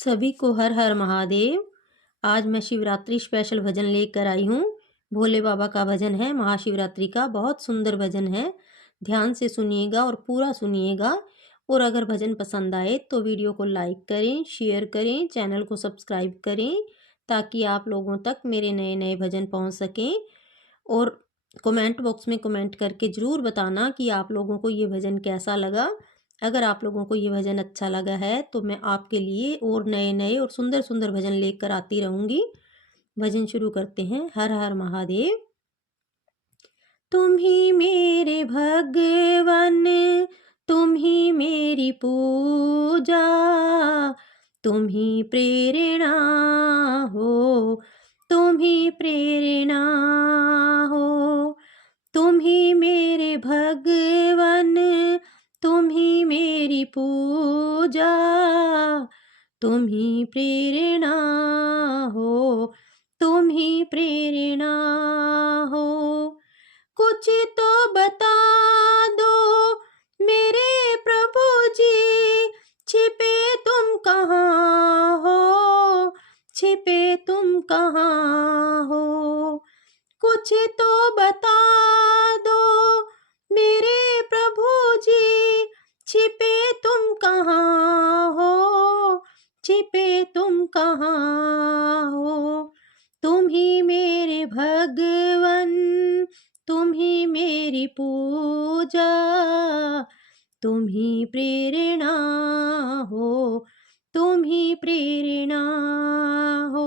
सभी को हर हर महादेव। आज मैं शिवरात्रि स्पेशल भजन लेकर आई हूँ। भोले बाबा का भजन है, महाशिवरात्रि का बहुत सुंदर भजन है। ध्यान से सुनिएगा और पूरा सुनिएगा। और अगर भजन पसंद आए तो वीडियो को लाइक करें, शेयर करें, चैनल को सब्सक्राइब करें ताकि आप लोगों तक मेरे नए नए भजन पहुँच सकें। और कमेंट बॉक्स में कमेंट करके ज़रूर बताना कि आप लोगों को ये भजन कैसा लगा। अगर आप लोगों को ये भजन अच्छा लगा है तो मैं आपके लिए और नए नए और सुंदर सुंदर भजन लेकर आती रहूँगी। भजन शुरू करते हैं। हर हर महादेव। तुम ही मेरे भगवान, तुम ही मेरी पूजा, तुम ही प्रेरणा हो, तुम ही प्रेरणा हो। तुम ही मेरे भगवान, तुम ही मेरी पूजा, तुम ही प्रेरणा हो, तुम ही प्रेरणा हो। कुछ तो बता दो मेरे प्रभु जी, छिपे तुम कहाँ हो, छिपे तुम कहाँ हो। कुछ तो बता दो मेरे प्रभु जी, छिपे तुम कहाँ हो, छिपे तुम कहाँ हो। तुम ही मेरे भगवन, तुम ही मेरी पूजा, तुम ही प्रेरणा हो, तुम ही प्रेरणा हो।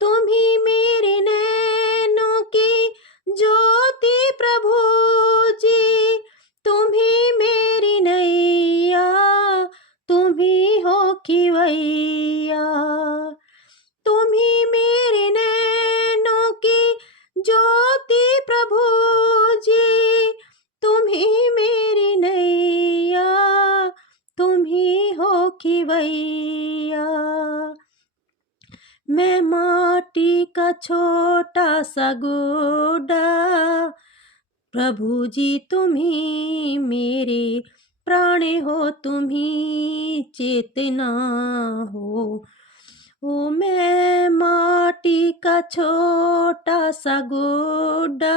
तुम ही मेरे नैनों की ज्योति प्रभु जी, तुम ही मेरी नैया, तुम ही हो खिवैया। तुम ही मेरे नैनों की ज्योति प्रभु जी, तुम ही मेरी नैया, तुम ही हो खिवैया। मैं माटी का छोटा सा गोडा, प्रभु जी तुम ही मेरे प्राण हो, तुम ही चेतना हो। ओ मैं माटी का छोटा सा गोडा,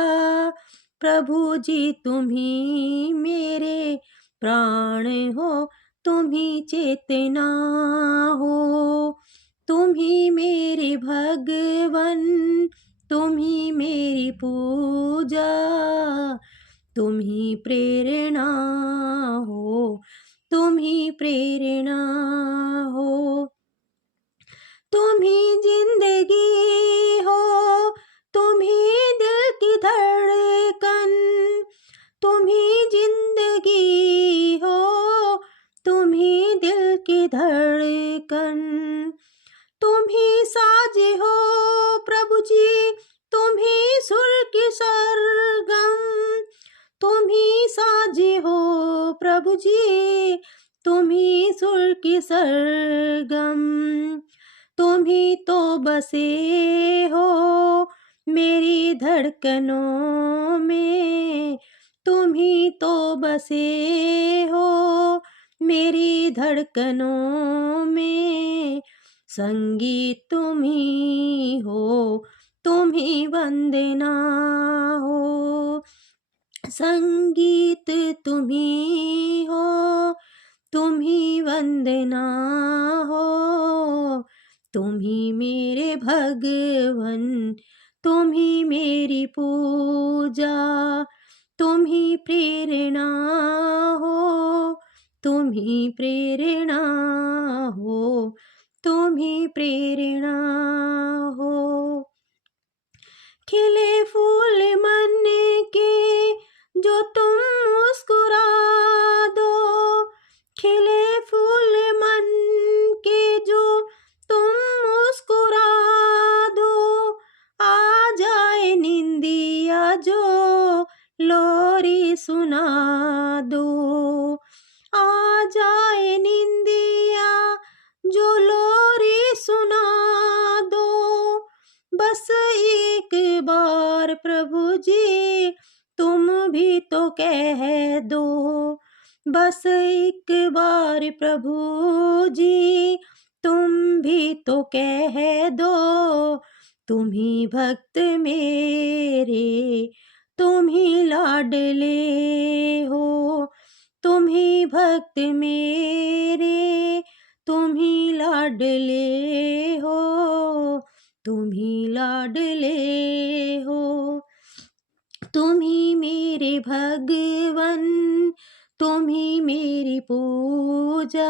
प्रभु जी तुम ही मेरे प्राण हो, तुम ही चेतना हो। तुम ही मेरे भगवन, तुम ही मेरी पूजा, तुम ही प्रेरणा हो, तुम ही प्रेरणा हो। तुम ही जिंदगी हो, तुम ही दिल की धड़कन, तुम ही जिंदगी हो, तुम ही दिल की धड़कन। तुम ही साज हो प्रभु जी, तुम ही सुर की सरगम, तुम ही साज हो प्रभु जी, तुम ही सुर की सरगम। तुम ही तो बसे हो मेरी धड़कनों में, तुम ही तो बसे हो मेरी धड़कनों में। संगीत तुम ही हो, तुम ही वंदना हो। संगीत तुम ही हो, तुम ही वंदना हो। तुम ही मेरे भगवन, तुम ही मेरी पूजा, तुम ही प्रेरणा हो, तुम ही प्रेरणा हो, तुम ही प्रेरणा हो। खिले फूल मन के जो तुम मुस्कुरा दो, खिले फूल मन के जो तुम मुस्कुरा दो। आ जाए निंदिया जो लोरी सुना दो, आ जाए निंदिया जो लोरी सुना दो। बस एक बार प्रभु जी तुम भी तो कह दो, बस एक बार प्रभु जी भी तो कह दो, तुम ही भक्त मेरे, तुम ही लाडले हो, तुम ही भक्त मेरे, तुम ही लाडले हो, तुम ही लाडले हो। तुम ही मेरे भगवन, तुम ही मेरी पूजा,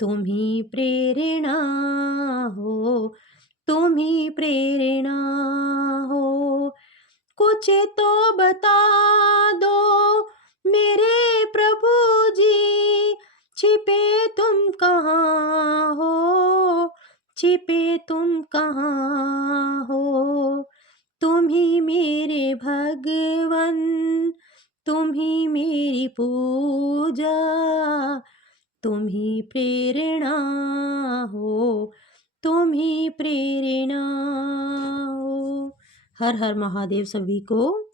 तुम ही प्रेरणा हो, तुम ही प्रेरणा हो। कुछ तो बता दो मेरे प्रभु जी, छिपे तुम कहाँ हो, छिपे तुम कहाँ हो। तुम ही मेरे भगवन, तुम ही मेरी पूजा, तुम ही प्रेरणा हो, तुम ही प्रेरणा हो। हर हर महादेव सभी को।